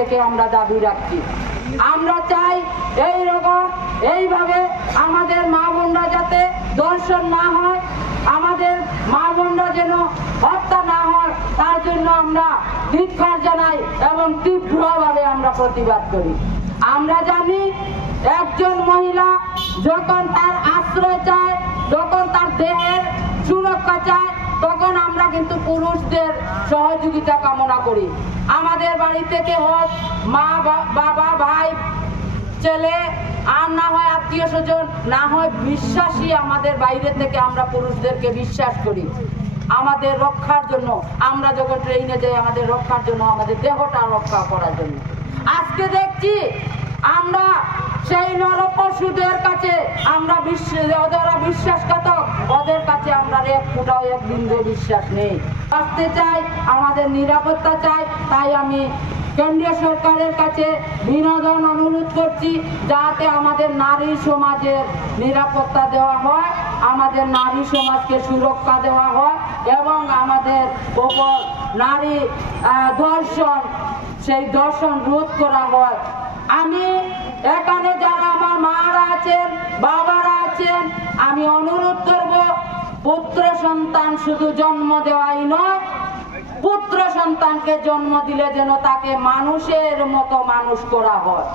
থেকে আমরা দাবি রাখছি। আমরা চাই এইভাবে আমাদের মা বোনরা যাতে দর্শন না হয়, আমাদের মা বোনরা যেন হত্যা না হয়, তার জন্য আমরা ধিক্কার জানাই এবং তীব্রভাবে আমরা প্রতিবাদ করি। আমরা জানি একজন মহিলা যখন তার আশ্রয় চায়, যখন তার দেহের সুরক্ষা চায়, তখন আমরা কিন্তু পুরুষদের সহযোগিতা কামনা করি। আমাদের বাড়ি থেকে হোক মা, বাবা, ভাই, ছেলে, আর না হয় আত্মীয় স্বজন, না হয় বিশ্বাসী, আমাদের বাইরে থেকে আমরা পুরুষদেরকে বিশ্বাস করি আমাদের রক্ষার জন্য। আমরা যখন ট্রেনে যাই আমাদের রক্ষার জন্য, আমাদের দেহটা রক্ষা করার জন্য। আজকে দেখছি আমরা সেই নরপশুদের কাছে আমরা ওরা বিশ্বাসঘাতক, ওদের কাছে আমরা এক ফুটাও একদিন বিশ্বাস নেই। আসতে চাই, আমাদের নিরাপত্তা চাই। তাই আমি কেন্দ্রীয় সরকারের কাছে বিনোদন অনুরোধ করছি, যাতে আমাদের নারী সমাজের নিরাপত্তা দেওয়া হয়, আমাদের নারী সমাজকে সুরক্ষা দেওয়া হয় এবং আমাদের ওপর নারী ধর্ষণ, সেই ধর্ষণ রোধ করা হয়। আমি এখানে যারা আমার মারা আছেন, বাবারা আছেন, আমি অনুরোধ করব, পুত্র সন্তান শুধু জন্ম দেওয়াই নয়, পুত্র সন্তানকে জন্ম দিলে যেন তাকে মানুষের মতো মানুষ করা হয়।